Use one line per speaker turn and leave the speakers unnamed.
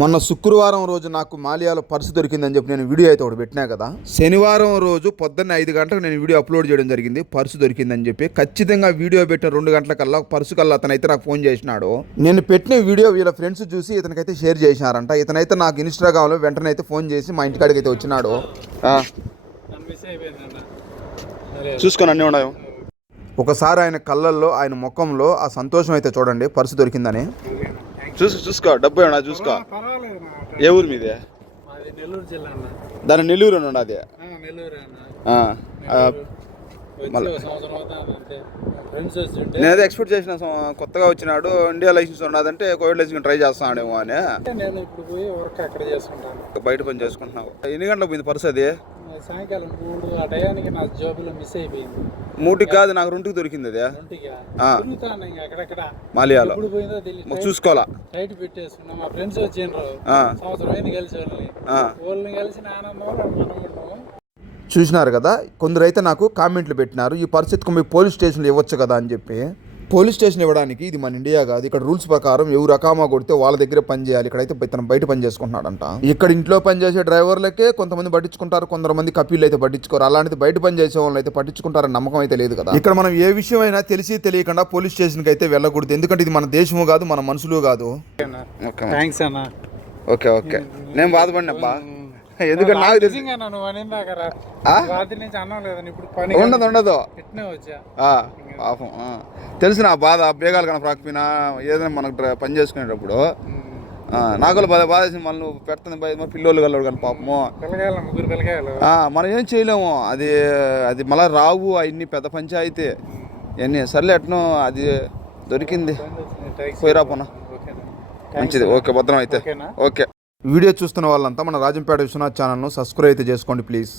మొన్న శుక్రవారం రోజు నాకు మాలియాలో పర్సు దొరికిందని చెప్పి నేను వీడియో అయితే ఒకటి పెట్టినా కదా. శనివారం రోజు పొద్దున్న ఐదు గంటలకు నేను వీడియో అప్లోడ్ చేయడం జరిగింది. పర్సు దొరికిందని చెప్పి ఖచ్చితంగా వీడియో పెట్టిన రెండు గంటల కల్లా పర్సు కల్లా అతనైతే నాకు ఫోన్ చేసినాడు. నేను పెట్టిన వీడియో వీళ్ళ ఫ్రెండ్స్ చూసి ఇతనికైతే షేర్ చేసినారంట. ఇతనైతే నాకు ఇన్స్టాగ్రామ్లో వెంటనే అయితే ఫోన్ చేసి మా ఇంటికాడికి అయితే వచ్చినాడు.
చూసుకోనండి అయిపోయిందన్న
చూసుకొని అన్నీ ఒకసారి ఆయన కళ్ళల్లో ఆయన ముఖంలో ఆ సంతోషం అయితే చూడండి పర్సు దొరికిందని. చూసు చూసుకో డబ్బు ఏమన్నా చూసుకో. ఏ ఊరు మీదే?
మాది నెల్లూరు జిల్లా అన్న.
దాని నెల్లూరు అని ఉన్నది నేనైతే ఎక్స్పెక్ట్ చేసిన కొత్తగా వచ్చినాడు ఇండియా లైసెన్స్ ఉన్నదంటే కోవిడ్ లైసెన్స్ ట్రై చేస్తాడేమో అని.
నేను ఇప్పుడు పోయి వర్క్ అక్కడ చేసుకుంటాను.
బయట పని చేసుకుంటున్నావు. ఎన్ని గంటలకు పోయింది పర్సు అది
సాయంకాలం మూడు ఆ టయానికి నా జాబ్లో మిస్ అయిపోయింది.
మూటికి కాదు నాకు రెండుకి దొరికింది అది.
తిరుగుతాను ఇంకా అక్కడక్కడ.
మాలియాలో
ఎప్పుడు పోయిందో తెలియదు.
చూసుకోవాలా?
టైట్ పెట్టేసుకున్నా. మా ఫ్రెండ్స్ వచ్చిండ్రు. సంవత్సరం అయింది కలిసి వాళ్ళని
ఆ.
వాళ్ళని కలిసిన ఆనందం మనం
చూసినారు కదా? కొందరు అయితే నాకు కామెంట్లు పెట్టినారు. ఈ పరిస్థితికి మీ పోలీస్ స్టేషన్లో ఇవ్వచ్చు కదా అని చెప్పి. పోలీస్ స్టేషన్ ఇవ్వడానికి ఇది మన ఇండియా కాదు. ఇక్కడ రూల్స్ ప్రకారం ఎవరు అకామా కొడితే వాళ్ళ దగ్గరే పని చేయాలి. ఇక్కడైతే ఇతను బయట పని చేసుకుంటున్నాడంట. ఇక్కడ ఇంట్లో పని చేసే డ్రైవర్లకే కొంతమంది పట్టించుకుంటారు కొంతమంది కపీలు అయితే పట్టించుకోరు. అలాంటిది బయట పని చేసే వాళ్ళని అయితే పట్టించుకుంటారని నమ్మకం అయితే లేదు కదా. ఇక్కడ మనం ఏ విషయం అయినా తెలిసి తెలియకుండా పోలీస్ స్టేషన్కి అయితే వెళ్ళకూడదు. ఎందుకంటే ఇది మన దేశము కాదు మన మనుషులు కాదు.
థ్యాంక్స్ అన్న.
ఓకే ఓకే నేను బాధపడినబ్బా ఎందుకంటే నాకు తెలిసి. ఉండదు ఉండదు. పాపం. తెలుసు నా బాధ బేగాలు కనపడకపోయినా ఏదైనా మనకు పని చేసుకునేటప్పుడు. నాకు బాధ బాధ మళ్ళీ పెడుతుంది భయ మా పిల్లోళ్ళు కలవాడు కానీ పాపము. మనం ఏం చేయలేము. అది అది మళ్ళీ రావు అవన్నీ పెద్ద పంచాయితీ. ఇవన్నీ సర్లే ఎట్నో అది దొరికింది. పోయిరా పోనా. మంచిది. ఓకే భద్రం అయితే. ఓకే. వీడియో చూస్తున్న వాళ్ళంతా మన రాజంపేట విశ్వనాథ్ ఛానల్ను సబ్స్క్రైబ్ అయితే చేసుకోండి ప్లీజ్